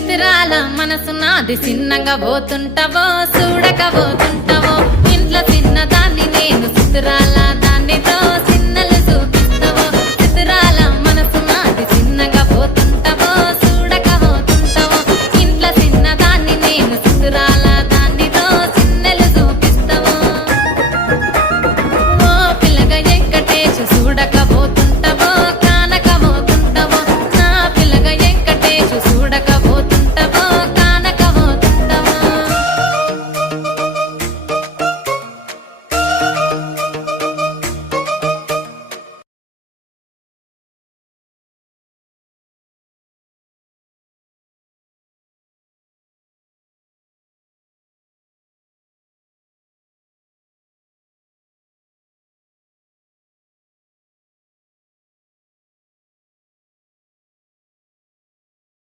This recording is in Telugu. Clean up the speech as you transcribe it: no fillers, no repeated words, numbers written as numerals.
సితిరాల మనసు నాది చిన్నగా పోతుంటావో చూడక పోతుంటావో ఇంట్లో చిన్నదాన్ని నేను సితిరాల